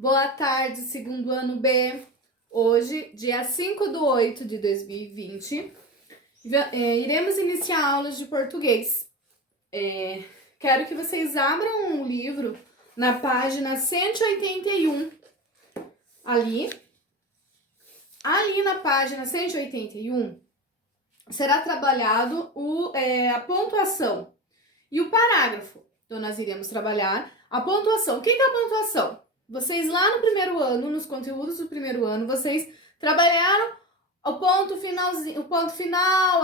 Boa tarde, segundo ano B. Hoje, dia 5/8 de 2020, iremos iniciar aulas de português. Quero que vocês abram um livro na página 181. Ali na página 181, será trabalhado a pontuação e o parágrafo. Então, nós iremos trabalhar a pontuação. O que é a pontuação? Vocês lá no primeiro ano, nos conteúdos do primeiro ano, vocês trabalharam o ponto final,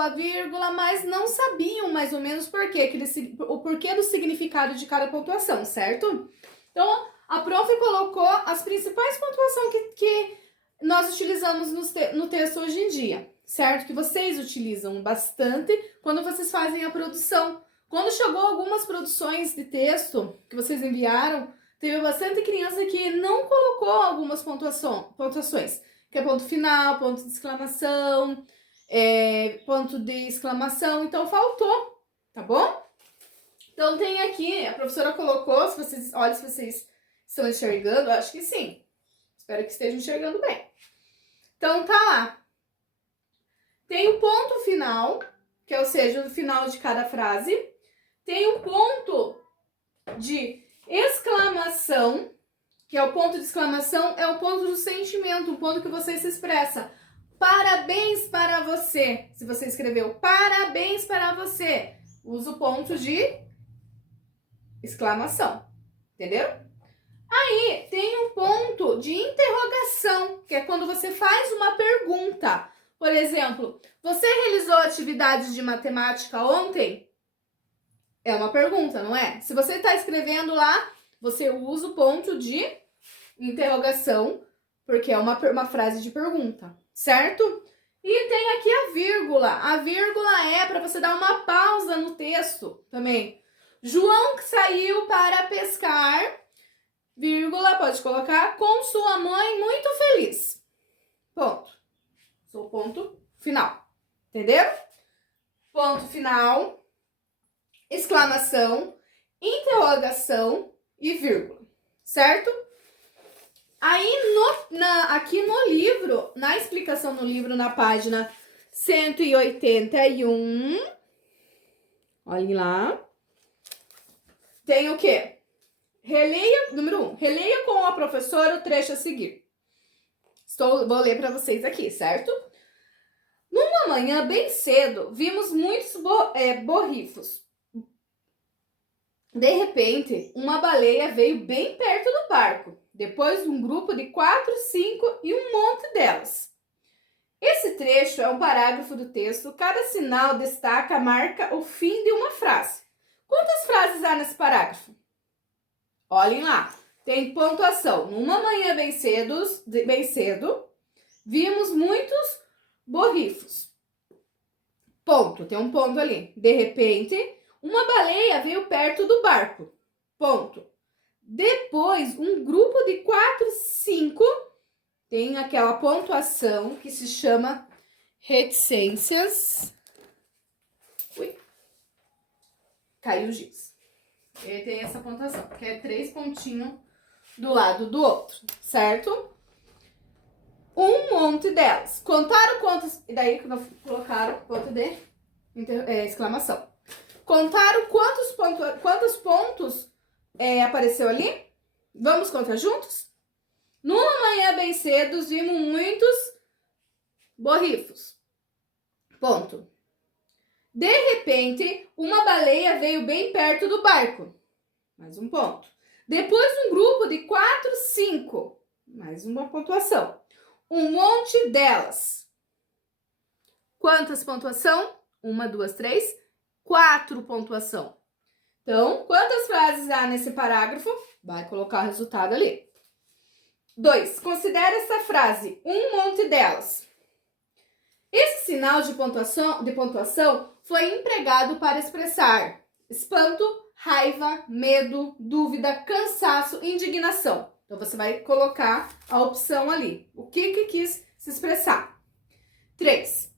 a vírgula, mas não sabiam mais ou menos o porquê do significado de cada pontuação, certo? Então, a prof colocou as principais pontuações que nós utilizamos no texto hoje em dia, certo? Que vocês utilizam bastante quando vocês fazem a produção. Quando chegou algumas produções de texto que vocês enviaram, teve bastante criança que não colocou algumas pontuações, que é ponto final, ponto de exclamação, ponto de exclamação, então faltou, tá bom? Então tem aqui, a professora colocou, se vocês estão enxergando, acho que sim. Espero que estejam enxergando bem. Então tá lá. Tem o ponto final, que é, ou seja, o final de cada frase. Tem o ponto de exclamação, que é o ponto de exclamação, é o ponto do sentimento, o ponto que você se expressa. Parabéns para você. Se você escreveu parabéns para você, usa o ponto de exclamação. Entendeu? Aí tem um ponto de interrogação, que é quando você faz uma pergunta. Por exemplo, você realizou atividades de matemática ontem? É uma pergunta, não é? Se você está escrevendo lá, você usa o ponto de interrogação, porque é uma frase de pergunta, certo? E tem aqui a vírgula. A vírgula é para você dar uma pausa no texto também. João saiu para pescar, vírgula, pode colocar, com sua mãe muito feliz. Ponto. Sou ponto final. Entendeu? Ponto final, exclamação, interrogação e vírgula. Certo? Aí, aqui no livro, na explicação no livro, na página 181, olhem lá, tem o quê? Número 1, releia com a professora o trecho a seguir. Vou ler para vocês aqui, certo? Numa manhã bem cedo, vimos muitos borrifos. De repente, uma baleia veio bem perto do barco. Depois, um grupo de 4, 5 e um monte delas. Esse trecho é um parágrafo do texto. Cada sinal marca o fim de uma frase. Quantas frases há nesse parágrafo? Olhem lá. Tem pontuação. Numa manhã bem cedo, vimos muitos borrifos. Ponto. Tem um ponto ali. De repente, uma baleia veio perto do barco. Ponto. Depois, um grupo de 4, 5, tem aquela pontuação que se chama reticências. Ui, caiu o giz. Ele tem essa pontuação, que é 3 pontinhos do lado do outro, certo? Um monte delas. Contaram quantos... E daí que colocaram ponto de exclamação. Contaram quantos pontos apareceu ali? Vamos contar juntos? Numa manhã bem cedo, vimos muitos borrifos. Ponto. De repente, uma baleia veio bem perto do barco. Mais um ponto. Depois, um grupo de 4, 5. Mais uma pontuação. Um monte delas. Quantas pontuação? 1, 2, 3, 4 pontuação. Então, quantas frases há nesse parágrafo? Vai colocar o resultado ali. 2. Considere essa frase, um monte delas. Esse sinal de pontuação foi empregado para expressar espanto, raiva, medo, dúvida, cansaço, indignação. Então, você vai colocar a opção ali. O que quis se expressar? 3.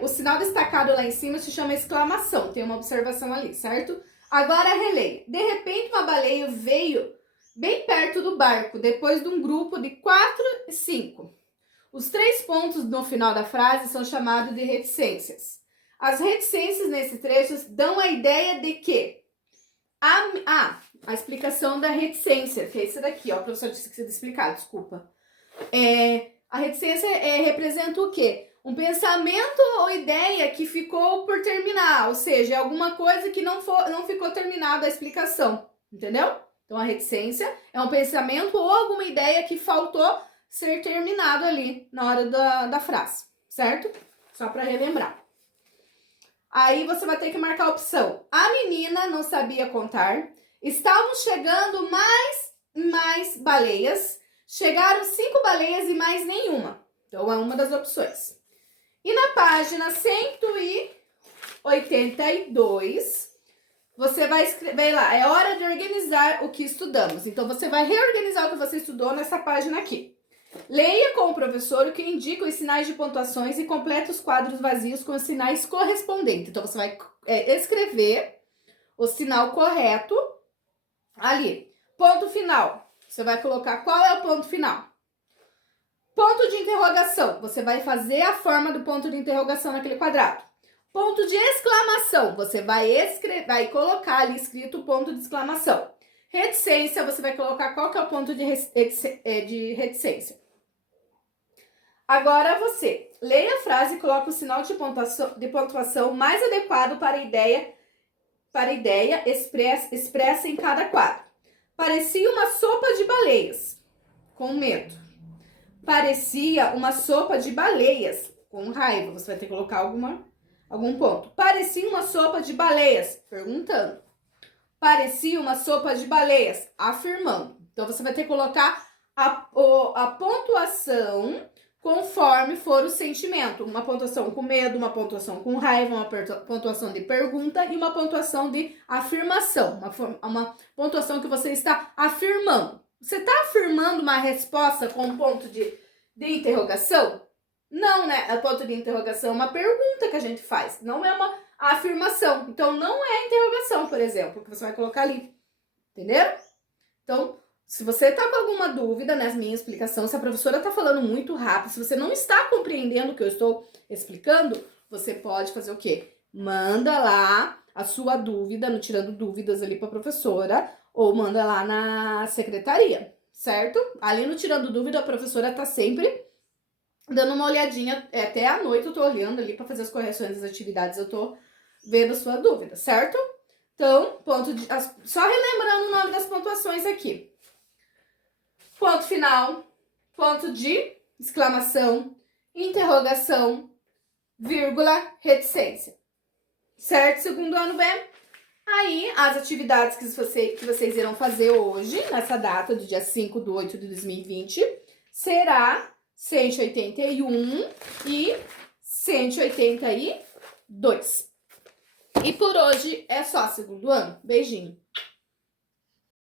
O sinal destacado lá em cima se chama exclamação. Tem uma observação ali, certo? Agora, releia. De repente, uma baleia veio bem perto do barco, depois de um grupo de 4 e 5. Os 3 pontos no final da frase são chamados de reticências. As reticências nesse trecho dão a ideia de que a explicação da reticência, que é isso daqui, ó, o professor disse que precisa explicar, desculpa. A reticência representa o quê? Um pensamento ou ideia que ficou por terminar, ou seja, é alguma coisa que não ficou terminada a explicação, entendeu? Então, a reticência é um pensamento ou alguma ideia que faltou ser terminado ali na hora da frase, certo? Só para relembrar. Aí você vai ter que marcar a opção. A menina não sabia contar. Estavam chegando mais baleias. Chegaram 5 baleias e mais nenhuma. Então, é uma das opções. E na página 182, você vai escrever lá, é hora de organizar o que estudamos. Então, você vai reorganizar o que você estudou nessa página aqui. Leia com o professor o que indica os sinais de pontuações e complete os quadros vazios com os sinais correspondentes. Então, você vai escrever o sinal correto ali. Ponto final. Você vai colocar qual é o ponto final. Ponto de interrogação. Você vai fazer a forma do ponto de interrogação naquele quadrado. Ponto de exclamação. Você vai colocar ali escrito ponto de exclamação. Reticência. Você vai colocar qual que é o ponto de reticência. Agora você leia a frase e coloca o sinal de pontuação mais adequado para a ideia expressa em cada quadro. Parecia uma sopa de baleias, com medo. Parecia uma sopa de baleias, com raiva. Você vai ter que colocar algum ponto. Parecia uma sopa de baleias, perguntando. Parecia uma sopa de baleias, afirmando. Então, você vai ter que colocar a pontuação conforme for o sentimento. Uma pontuação com medo, uma pontuação com raiva, uma pontuação de pergunta e uma pontuação de afirmação. Uma pontuação que você está afirmando. Você está afirmando uma resposta com um ponto de interrogação? Não, né? O ponto de interrogação é uma pergunta que a gente faz, não é uma afirmação. Então, não é interrogação, por exemplo, que você vai colocar ali. Entenderam? Então, se você está com alguma dúvida na minha explicação, se a professora está falando muito rápido, se você não está compreendendo o que eu estou explicando, você pode fazer o quê? Manda lá a sua dúvida, no Tirando Dúvidas ali para a professora, ou manda lá na secretaria, certo? Ali no Tirando Dúvida, a professora está sempre dando uma olhadinha, até à noite eu tô olhando ali para fazer as correções das atividades, eu tô vendo a sua dúvida, certo? Então, só relembrando o nome das pontuações aqui. Ponto final, ponto de exclamação, interrogação, vírgula, reticência. Certo, segundo ano B? Aí, as atividades que vocês irão fazer hoje, nessa data do dia 5/8/2020, será 181 e 182. E por hoje é só, segundo ano. Beijinho.